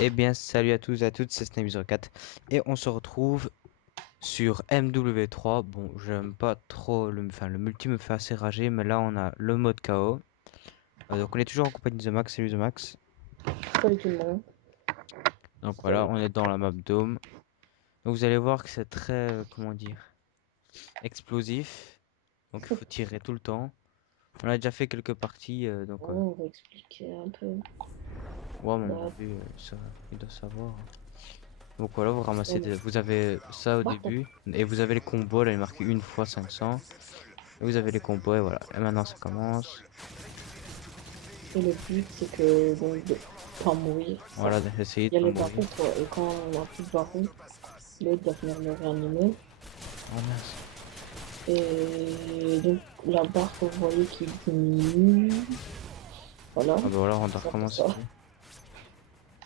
Eh bien, salut à tous et à toutes, c'est Snake04 et on se retrouve sur MW3. Bon, j'aime pas trop le multi me fait assez rager, mais là on a le mode KO. Donc on est toujours en compagnie de The Max, salut The Max. Salut tout le monde. Donc voilà, Salut. on est dans la map Dome. Donc vous allez voir que c'est très, comment dire, explosif. Donc il faut tirer tout le temps. On a déjà fait quelques parties, Ouais, on va expliquer un peu. ouais, mais à mon Bah, avis, ça, il doit savoir. Donc voilà, vous ouais, ramassez, mais vous avez ça au par contre, début et vous avez les combos. Là, il est marqué une fois 500. Et vous avez les combos et voilà. Et maintenant ça commence. et le but, c'est que donc de pas mourir. Enfin, Voilà, d'essayer de il y a pas les mourir. barreaux, quoi. Et quand on a plus de barreaux, l'autre va venir me réanimer. Oh mince. Et donc, la barre que vous voyez qui diminue, voilà. Ah bah voilà, on doit C'est ça pour ça. recommencer.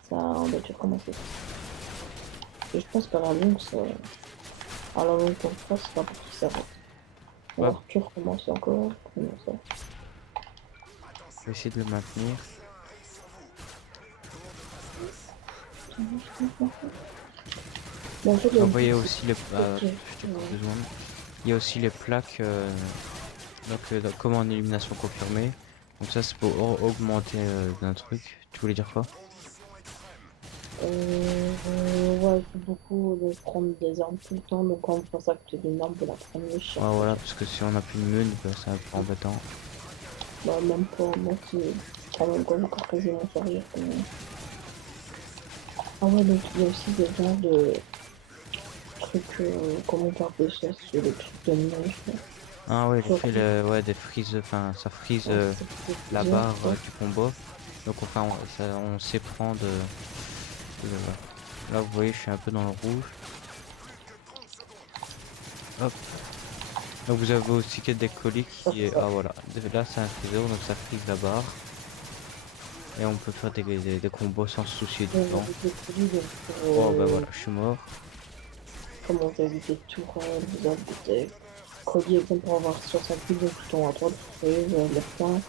Ça, on doit tout recommencer. Et je pense qu'à la longue, ça, à la longue, qu'on le fasse, c'est pas pour qu'il s'arrête. On Ouais, va tout recommencer encore, comment ça. je vais essayer de le maintenir. Mais en fait, Vous le voyez but, c'est aussi les... ok. juste encore 2 secondes. Il y a aussi les plaques, comme en élimination confirmée. Donc ça c'est pour augmenter d'un truc. Tu voulais dire quoi? Ouais, il faut beaucoup de prendre des armes tout le temps, donc quand on pense à côté d'une arme de la prendre chaque Ouais fois. voilà, parce que si on a plus de mun, bah, c'est un peu embêtant. Bah, même pas moi qui quand même quand j'ai encore quasiment sérieux quand même. Ah ouais, donc il y a aussi des genres de trucs, comment on peut appeler ça, c'est des trucs de neige. Ah ouais, j'ai Genre, fait ouais, des freeze, enfin ça freeze ouais, c'est pour la plusieurs, barre quoi. du combo. Donc enfin on s'éprend là vous voyez je suis un peu dans le rouge. Hop. Donc vous avez aussi que des colis Ça, qui c'est est. ça. Ah voilà. Là c'est un freezer donc ça freeze la barre. Et on peut faire des combos sans se soucier du Donc, temps. avec les produits, donc, pour, Oh bah voilà, je suis mort. comment vous évitez tout, vous avez des colliers pour avoir 60 000 de boutons à droite, vous savez, les points.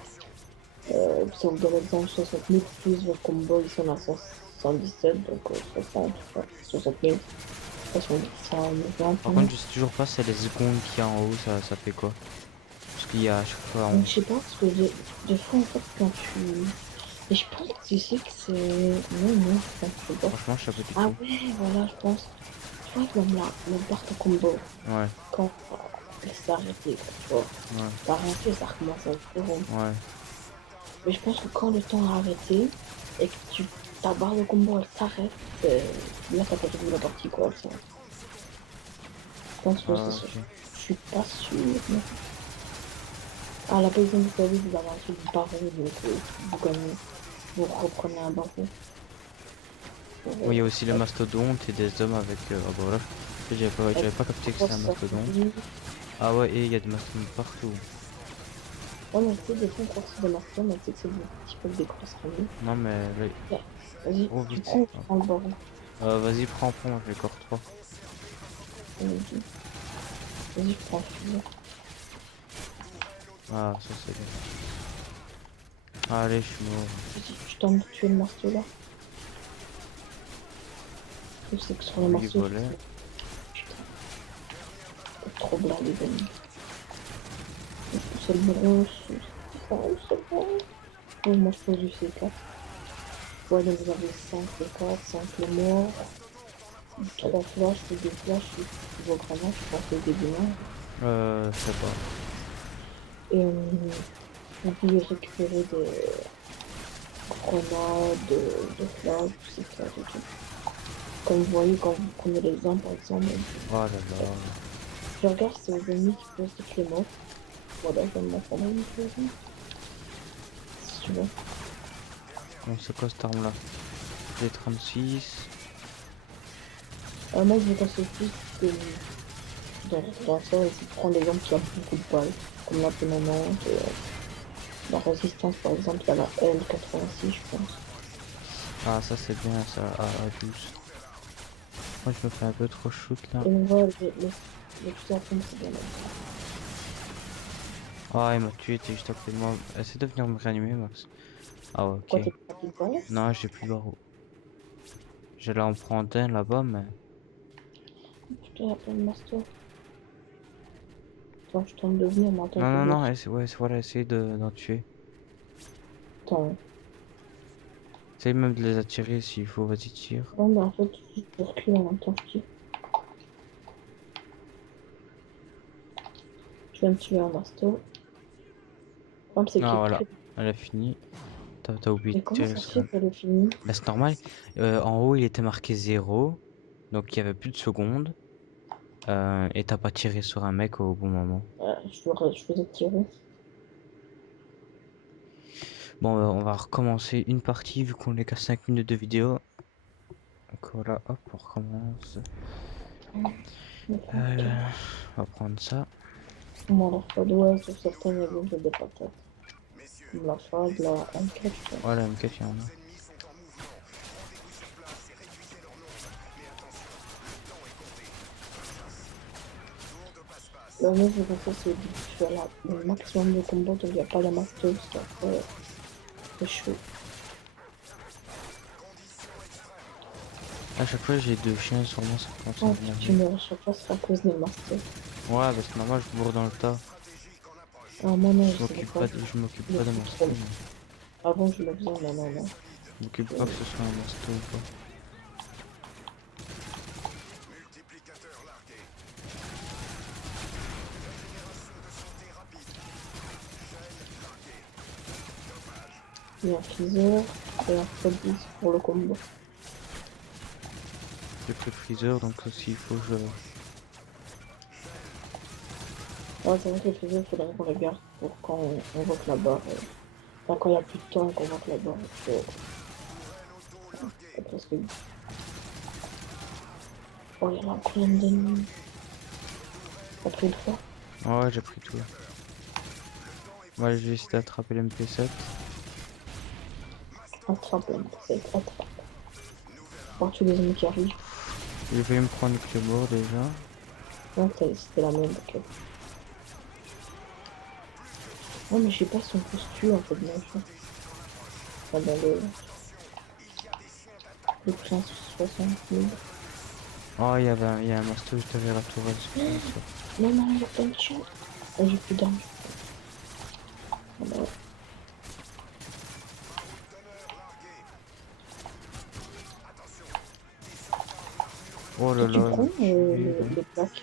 Ça vous donne exemple 60 000 plus votre combo, ils sont à 117, donc 60, ouais, 60 000. Ça me fait un Par peu. contre je sais toujours pas c'est les secondes qu'il y a en haut, ça fait quoi. Parce qu'il y a à chaque fois Donc, je sais pas, parce que des fois, en fait, quand tu. Et je pense que tu sais que c'est. Non, non, je pense pas. franchement je sais pas du Ah tout. ouais, voilà, je pense. Tu vois, comme là, le barre de combo, Ouais, quand elle s'est arrêtée, tu vois, ouais, t'as rien fait, ça recommence à zéro. ouais. Mais je pense que quand le temps a arrêté et que ta barre de combo elle s'arrête, là t'as perdu la partie quoi. Je pense que c'est Ah ça. ok. Je suis pas sûre. Mais... Ah, la position du service, vous avez un truc barreau, donc vous gagnez. Vous reprenez un barreau. Oui, il y a aussi les mastodontes et des hommes avec. Ah bah voilà. J'avais pas capté que Pourquoi c'était un ça mastodonte. finit? Ah ouais, et il y a des mastodontes partout. Ouais, mais tu sais, des fois on croit que c'est des marteaux, mais tu sais que c'est des petits peu des grosses ramies. Non mais là, Ouais. Vas-y, oh tu vite. prends ou tu prends le barreau? Vas-y, prends, moi j'ai corps 3. Vas-y, vas-y, je prends celui-là. Ah, ça c'est bien. Allez, je suis mort. Vas-y, tu tentes de tuer le marteau là. Je sais que sur le Lui, il marteau, volait. putain, c'est trop blindé, Denis. C'est le bronze. Oh, c'est bon. Oh, moi, je pose du C4. Ouais, donc vous avez 5 C4, 5 les morts, 3 flashs, 2 flashs, vos grenades, je pense, au début. Hein. Je sais pas. Et vous pouvez récupérer des grenades, des flashs, du C4 et tout. Comme vous voyez, quand vous prenez l'exemple, par exemple, Oh là là. je regarde si c'est les ennemis qui posent toutes les morts. Voilà, je vais me prendre une chose. Si tu veux. Bon, c'est quoi cette arme là? J'ai 36. Moi, je vous conseille plus que dans ça, c'est de prendre l'exemple qui a beaucoup de balles, comme la P90, la résistance par exemple, il y a la L86, je pense. Ah, ça c'est bien, ça, à 12. Moi, je me fais un peu trop shoot là. Et on voit le fusil à pompe, c'est bien là. Ah, il m'a tué, t'es juste à côté de moi. Essaie de venir me réanimer, Max. Ah, ouais, ok. Quoi, t'es pas plus de balles? Non, j'ai plus de barreau. j'allais en prendre un là-bas, mais... Putain, il y a plein de master. Attends, je tente de venir, mais attends, Non, je non, dois non, aussi. ouais, voilà, essaye d'en tuer. Attends. Essaye même de les attirer s'il faut, vas-y, tire. Non, mais en fait, je recule en même temps, je dis. Je vais me tuer un master. Le problème, c'est Ah, qu'il est voilà, très. elle a fini. T'as oublié Mais de comment tirer ça se sur fait elle. qu'elle est finie? Bah, c'est normal. En haut, il était marqué 0, donc il y avait plus de secondes. Et t'as pas tiré sur un mec au bon moment. Je faisais tirer. Bon, on va recommencer une partie vu qu'on est qu'à 5 minutes de vidéo. Donc voilà, hop, on recommence. Ok. Euh, on va prendre ça. Moi, la fade, ouais, sur certains, il y avait des patates. Comme la fade, la M4, je Voilà, pense. M4, il y en a. La meuf, je pense que c'est de faire le maximum de combats, donc il n'y a pas de master, parce qu'après, c'est chaud. À chaque fois, j'ai deux chiens sur moi, ça commence à Oh, puis tu m'énerver. meurs à chaque fois, c'est à cause des masters. Ouais, bah c'est normal, je mourre dans le tas. Ah, moi, non, je savais pas. Je m'occupe pas de Depuis mon trop. stone. Avant, je le faisais, non, non, non. Je m'occupe Je... pas que ce soit un masto ou pas. Il y a un freezer et un Freddy's pour le combo. J'ai pris le freezer, donc s'il faut, je... Ouais, c'est vrai que le freezer, il faudrait qu'on le garde pour quand on voit que la barre. Enfin, quand il n'y a plus de temps, qu'on voit que la barre. C'est presque. Oh, il y en a encore une d'ennemis. T'as pris une fois? Ouais, j'ai pris tout. Ouais, je vais essayer d'attraper l'MP7. Attrape, c'est attrape. Voir tous les ennemis qui arrivent. J'ai failli me prendre le mort déjà. Non, c'était la même, ok. Ouais, mais je sais pas si on peut se tuer en fait dans le jeu. Enfin, dans le 560 000. Oh, il y a un masto juste derrière la tourelle, c'est pour ça. Non, non, il y a plein de chiens. Oh, j'ai plus d'armes. Ah, bah, ouais. Oh là Toi, tu là, il m'a prends tué, là. les plaques.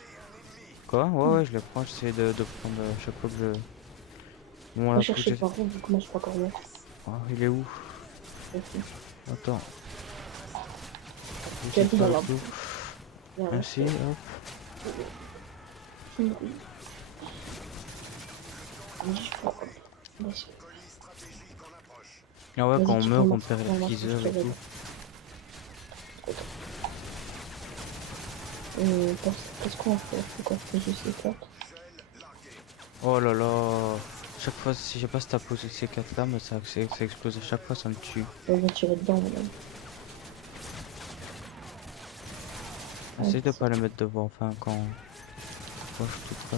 Quoi? Ouais, ouais, je les prends, j'essaie de prendre chaque fois que je... Bon, Va là, faut que chercher j'essaie... par contre, vu que moi je suis pas encore mort. Oh, il est où? Merci. Attends, Tu as j'essaie de dit dans faire le la tour. il y a un Merci, master. hop. Oui. Vas-y, je prends. Vas-y, Ah ouais, quand vas-y, on tu prends meurt, ma on perd le prends ma je freezer te et l'aide. tout. Qu'est-ce qu'on va faire? Faut qu'on fasse juste les cartes. Oh là là. Chaque fois, si j'ai pas si t'as posé ces 4 là, mais ça explose à chaque fois, ça me tue. On va tirer dedans, madame. Ah, Essaye de pas le mettre devant, enfin, quand je suis tout près.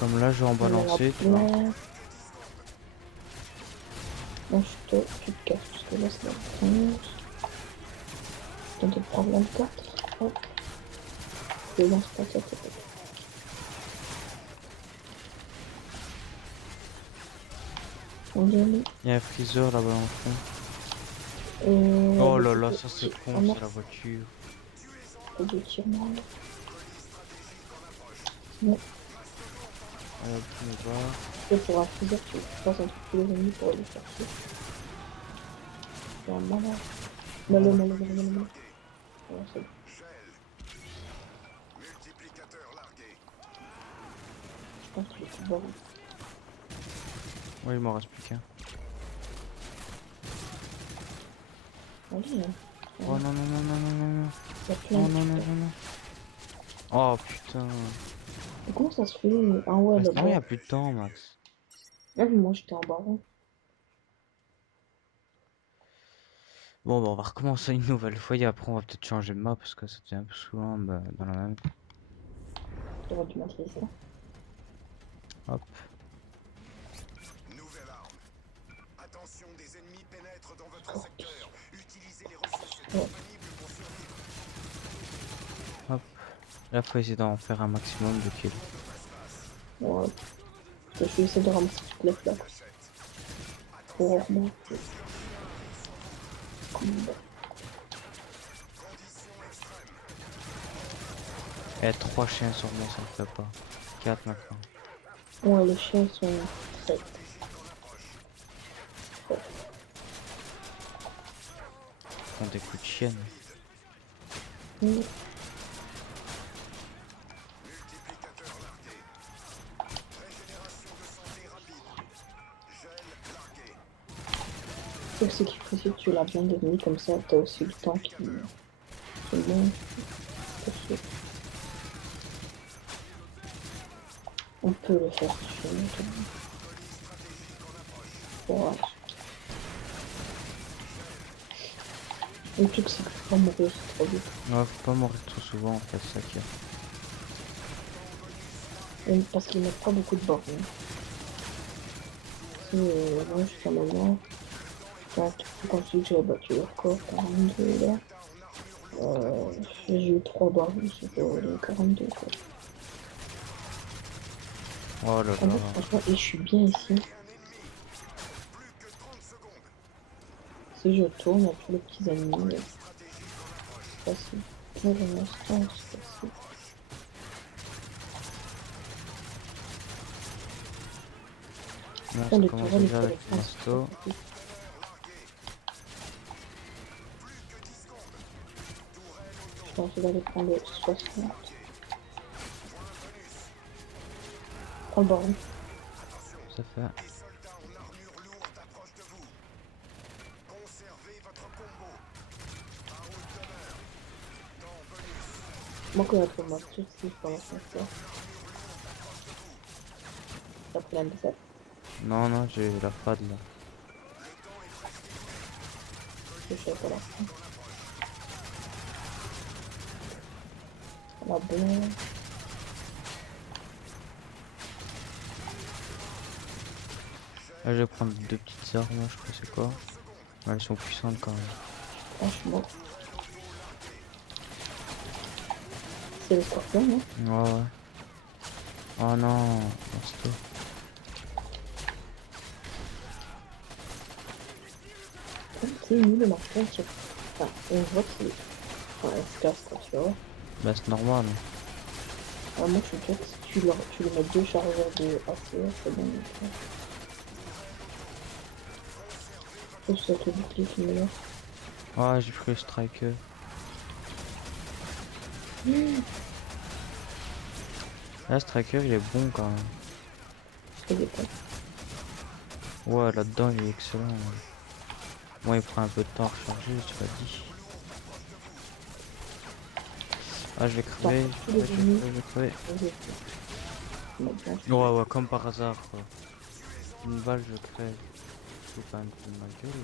Comme là, je vais en on a la balancer, tu vois. plaque. Non, tu te casses parce que là c'est la 11. Tente de prendre 24. Hop. Je lance pas ça, c'est pas. On y est. Il y a un freezer là-bas en fond. Oh Le là truc là, de ça c'est ah con, non, c'est la voiture. c'est de tir mal. Non, Elle a tout me va. c'est pour un freezer, tu passes entre tous les ennemis pour aller chercher. C'est un malade. Malo, Voilà. malo, malo, malo, malo. Voilà, c'est bon. Je pense qu'il est tout bon. Ouais, il m'en reste plus qu'un. Allez, hein. Oh non, non, non, non, non, non, non. Il y a plein Oh de non, non, trucs. non, non. Oh putain. Et comment ça se fait? Ah ouais, Ah, le non, il y bas. a plus de temps, Max. Ah, mais moi j'étais en baron. Bon, bah, on va recommencer une nouvelle fois et après on va peut-être changer de map parce que ça devient un peu souvent bah, dans la même. J'aurais dû maîtriser ça. Hop. Scorpion. Ouais. Hop. Là, faut essayer d'en faire un maximum de kills. Ouais. Je vais essayer de ramasser toutes les flaques. Pour remonter. Combat. Eh, 3 chiens sur moi, ça me fait pas. 4 maintenant. Ouais, les chiens sont très. Ils font des coups de chienne. Mm. C'est ce qu'il faut, si tu l'as bien devenu comme ça, t'as aussi le temps qui monte. On peut le faire sur nous. Ouais. Le truc, c'est que faut pas mourir trop vite. Ouais, faut pas mourir trop souvent en fait, ça qui est. Et parce qu'ils mettent pas beaucoup de bornes. Moi, jusqu'à maintenant, quand je dis que j'ai battu le record, 42 là, j'ai eu 3 barres sur les 42 quoi. Oh là En là. fait, franchement, et je suis bien ici. Si je tourne, il y a tous les petits ennemis. C'est facile. Pour l'instant, c'est facile. Là, Oh, ça les commence tourelles, il déjà faut avec les le prendre. masto. Je pense que d'aller prendre le 60. Prends le baron. Ça fait. Moi, quand il y a trop de master, si je commence à faire. T'as pris la M7. Non, non, j'ai la fade là. Je sais pas la fin. La bonne. Là, je vais prendre 2 petites armes, là, je crois que c'est quoi. Ouais, elles sont puissantes quand même. Franchement. C'est le scorpion, non? Ouais, ouais. Oh non, masto. C'est nul le marqueur. Enfin, on voit qu'il se casse quand tu vois. Bah, c'est normal. Ah, moi, je suis sûr que si tu lui mets 2 chargeurs de ACR, c'est bon. Je sais que le bouclier qui meilleur. Ouais, j'ai pris le striker. Là, striker, il est bon quand même. Je sais pas. Ouais, là-dedans, il est excellent. Ouais. Moi, il prend un peu de temps à recharger, tu l'as dit. Ah, je vais crever. Tous les ennemis. Je vais crever. Ouais, Ouais, ouais, comme par hasard, quoi. Une balle, je crève. C'est quand même de ma gueule.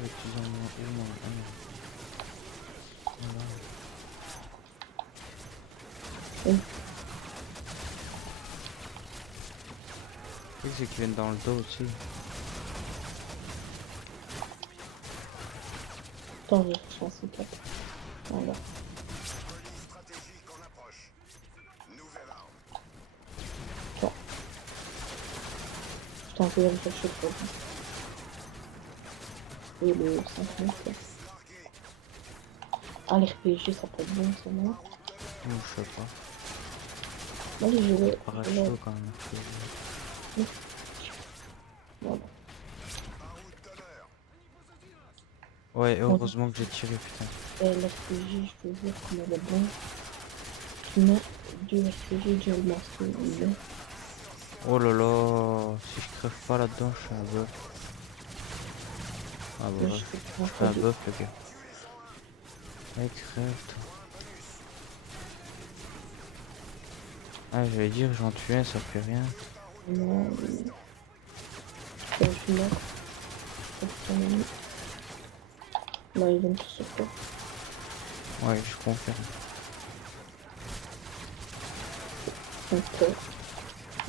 Ouais, tu en as où, moi? Ah non. Voilà. Oui. Le truc, c'est qu'ils viennent dans le dos aussi. Attends, j'ai chancé 4. Voilà. Attends. Putain, je vais aller chercher le produit. Et le 50. Ah, l'RPG, ça peut être bon, ça, non? Je sais pas. Allez, je vais. Pas Je vais. chaud quand même. Voilà. Ouais, heureusement que j'ai tiré, putain. Et l'RPG, je peux dire comment elle est bon. Tu mets du RPG, du master, mais Oh là là, si je crève pas là-dedans, je suis un bœuf. Ah bah là, ouais, je fais je suis un bœuf, le gars. Ouais, crève, toi. Ah, j'allais dire, j'en tue un, ça fait rien. non, je suis mort. Là, ils vont tous se faire. Ouais, je confirme. Donc,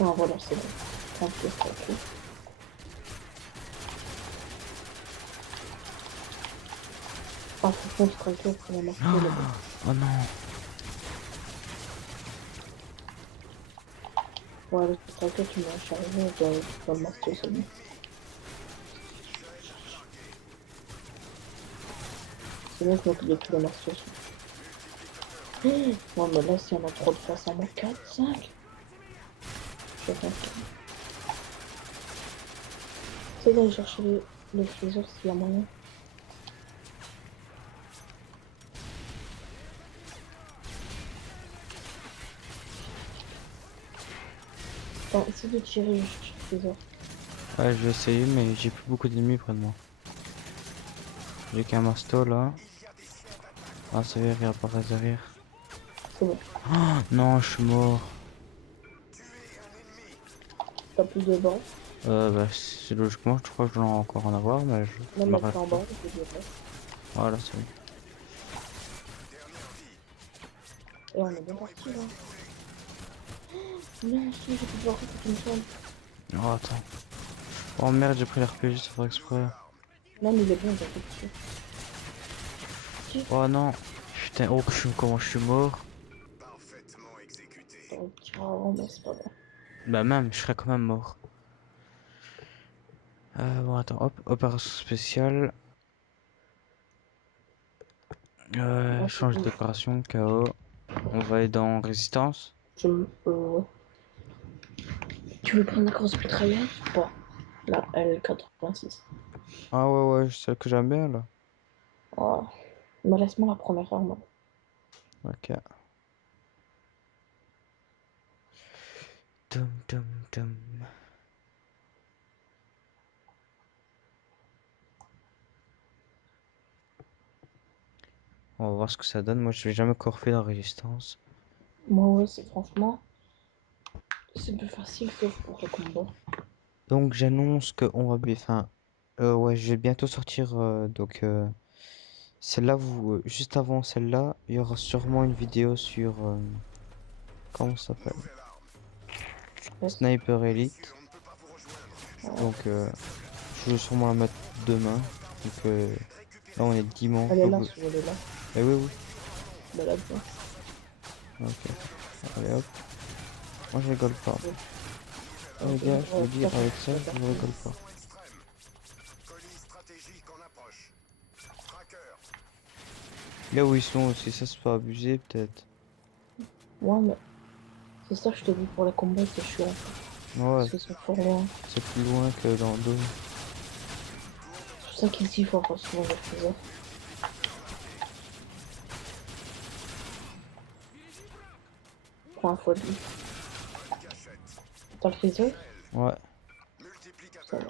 ah, voilà, c'est bon. Tranquille, tranquille. Ah, franchement, le striker pour la marquer là-bas. Oh non. Ouais, le striker, tu m'as chargé dans le marteau seulement. C'est bon que je m'oublie tous les marteaux. Ouais, mais là, s'il y en a trop de place à moi, 4, 5. Je vais faire. C'est d'aller chercher les freezers s'il y a moyen. Attends, essaie de tirer juste sur le freezer. Ouais, je vais essayer, mais j'ai plus beaucoup d'ennemis près de moi. J'ai qu'un masto là. Ah, ça vient, il apparaît derrière. C'est bon. Oh, non, je suis mort. T'as plus de bancs. Bah, c'est logiquement, je crois que je dois encore en avoir, mais je Même me avec rappelle en pas. bas, plus de bancs. Voilà, c'est bon. Et on est bien parti là. Non, si, j'ai plus de barreaux pour une fois. Oh, attends. Oh merde, j'ai pris l'RPG, c'est faire exprès. Non, mais il est bon, j'ai fait dessus. Oh non. Putain, oh, comment je suis mort. Dans le petit avant, mais c'est pas grave. Bah, même, je serais quand même mort. Bon, attends, hop, opération spéciale. Là, c'est Change de bon. décoration, KO. On va aller dans résistance. Tu veux prendre la grosse mitrailleuse ou pas? La L86. Ah ouais, ouais, celle que j'aime bien là. Oh. Mais laisse-moi la première arme. Ok. Tum, tum, tum. On va voir ce que ça donne. Moi, je vais jamais encore fait la résistance. Moi, ouais, c'est franchement, c'est plus facile que pour le combat. Donc, j'annonce que on va bien. Enfin, ouais, je vais bientôt sortir. Celle-là, juste avant celle-là, il y aura sûrement une vidéo sur. Comment ça s'appelle? Yes. Sniper Elite. Ouais. Donc, je vais sûrement la mettre demain. Donc, là, on est dimanche. Elle est Donc, là, si elle est là. eh oui, oui. Bah, là, bien. Ok. Allez, hop. Moi, je rigole pas. Ouais. Les gars, je vous dis, avec ça, je ne rigole pas. Là où ils sont aussi, ça c'est pas abusé, peut-être. Ouais, mais c'est ça que je te dis pour les combats, c'est chiant. Ouais, Parce qu'ils sont fort loin. c'est plus loin que dans Dome. C'est pour ça qu'ici, il faut avoir souvent des freezers. Prends un fois de vie. T'as le freezer? Ouais. Ça va.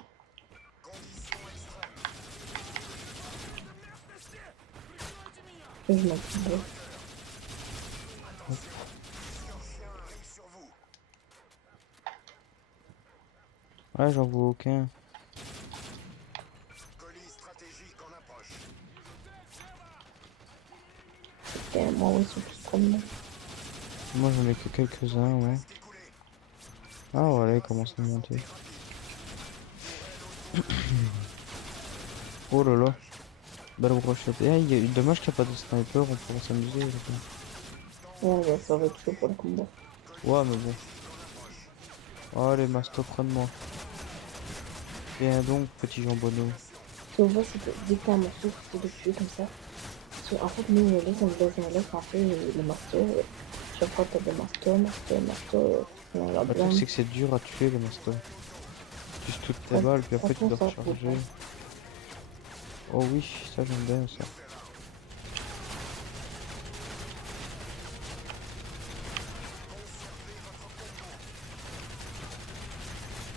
Et je m'en fous. Ouais, j'en vois aucun. Et moi, oui, ils sont tous comme moi. Moi, j'en ai que quelques-uns, moi. Ah, voilà, ils commencent à monter. Oh là là. Belle brochette. Eh, dommage qu'il n'y a pas de sniper, on pourrait s'amuser. Ouais, bah, ça va être chaud pour le combat. Ouais, mais bon. Oh, les mastos, prenne-moi. Viens donc, petit jambonneau. Ce qu'on voit, c'est que dès que t'as un morceau, tu peux le tuer comme ça. Parce qu'en fait, nous, on laisse un peu le marteau. Chaque fois, t'as des marteaux, on la Le truc, blinde. c'est que c'est dur à tuer, les mastos. Tu tues toutes tes Ouais, balles, puis après, tu franchement, dois ça coûte. recharger. Oh oui, ça, j'aime bien ça.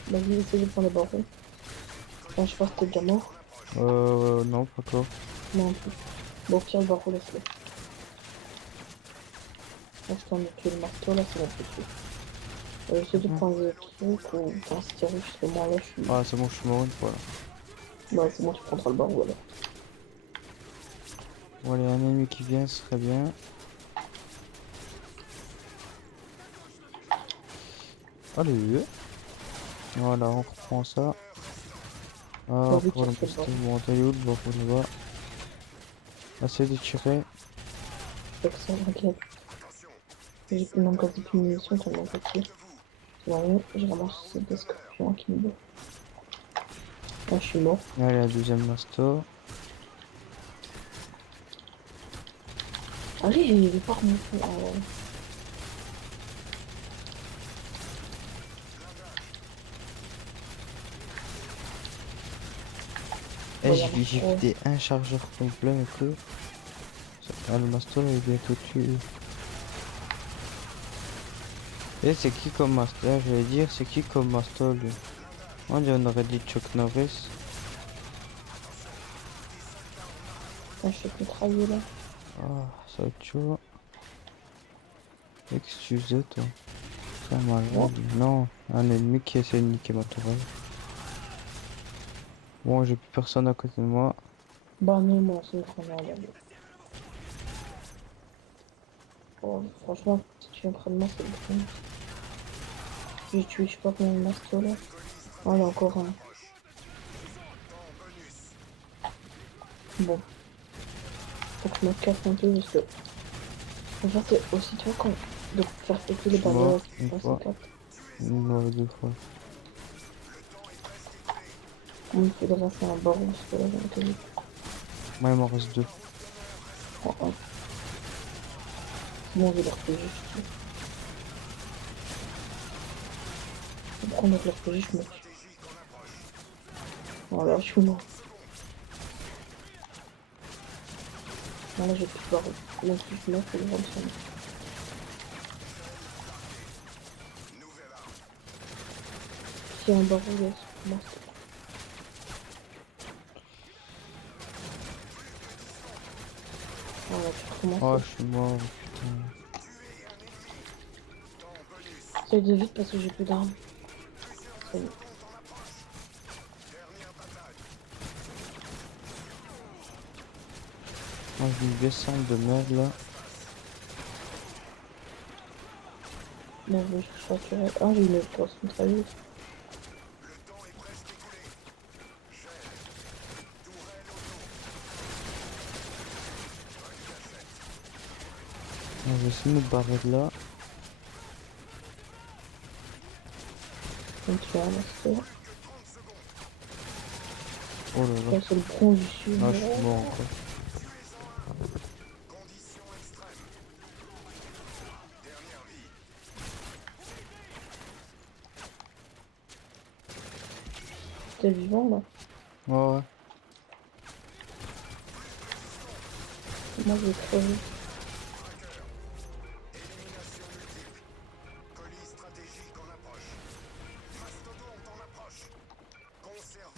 Vas-y, essaye de prendre les barreaux. Enfin, je pense que t'es déjà mort. Non, pas encore. Non, en plus. Bon, au pire, le barreau, laisse-le. Là, je t'en ai tué le marteau, là, c'est bon, tout de suite. Essaye de prendre des trucs ou t'en tirer, parce que moi, là, je suis. Ah, c'est bon, je suis mort une fois là. Bah, c'est bon, tu prendras le barreau, alors. Bon, allez, un ennemi qui vient, ce serait bien. Allez, voilà, on reprend ça. Ah, Vas-y, encore tire le sur le master. barreau. Bon, t'es où le barreau là-bas? Essaye de tirer. Fait que ça, t'inquiète. J'ai plus d'encore des munitions tellement petit. Sinon, je ramasse des scorpions qui me battent. Là, je suis mort. Allez, la deuxième masto. Allez, il est pas remonté. Oh. Eh, Bon, il y a j'ai marqué. vidé un chargeur complet, mais que. Ah, le masto il est bientôt tué. Et c'est qui comme master? Je vais dire, c'est qui comme master lui? On aurait dit Chuck Norris. Je suis contrarié là. Ah, ça va être chaud. Excusez toi. C'est un Moi, malade. Non, un ennemi qui essaie de niquer ma tourelle. Bon, j'ai plus personne à côté de moi. bah non, moi, c'est une grenade. Allez. Oh, franchement, si tu es près de moi, c'est bon. J'ai tué, je sais pas combien de mastos là. Oh, il y a encore un. Bon, faut que je me casse un peu parce que. En fait, aussitôt quand. De faire péter Je les suis mort balais, une ça fois, capte. deux fois. Il me faudra faire un baron parce que là, j'ai un peu. Moi, il m'en reste deux. Oh, oh. Sinon, je vais leur payer, je tue. Je vais prendre leur payer, je me tue. Voilà, je suis mort. Non, là, j'ai plus de barreau. Donc, si je meurs, faut le rendre son. Si y a un barreau, laisse. Moi, c'est. Voilà, tu Oh, recommences. je suis mort, putain. Essaye de vite parce que j'ai plus d'armes. Ça y est. Moi, j'ai une descente de merde là. Bon, je vais chercher à tirer. Ah, j'ai une grosse mitrailleuse. Moi, je vais essayer de me barrer de là. Je vais me tuer un master. Oh là là. Là, c'est le bronze du sud. Ah, je suis mort encore. T'es vivant là? Ouais, ouais. Moi, je vais crever.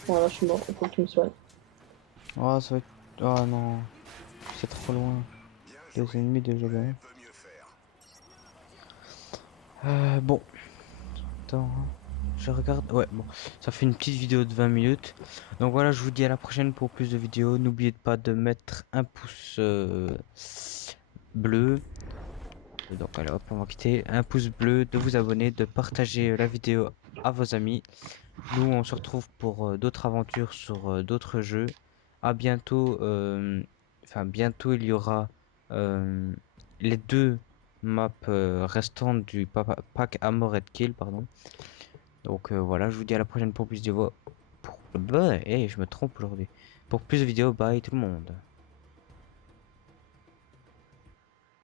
Voilà, je suis mort. Il faut que tu me soignes. Ah, ça va être. Ah non, c'est trop loin. Les ennemis déjà là. Bon, attends, hein. Je regarde. Ouais, bon, ça fait une petite vidéo de 20 minutes. Donc voilà, je vous dis à la prochaine pour plus de vidéos. N'oubliez pas de mettre un pouce bleu. Donc allez hop, on va quitter. Un pouce bleu, de vous abonner, de partager la vidéo à vos amis. Nous, on se retrouve pour d'autres aventures sur d'autres jeux. À bientôt. Enfin, bientôt, il y aura euh, les deux maps restantes du pack Armored Kill, pardon. Donc voilà, je vous dis à la prochaine pour plus de vidéos. Et je me trompe aujourd'hui. Pour plus de vidéos, bye tout le monde.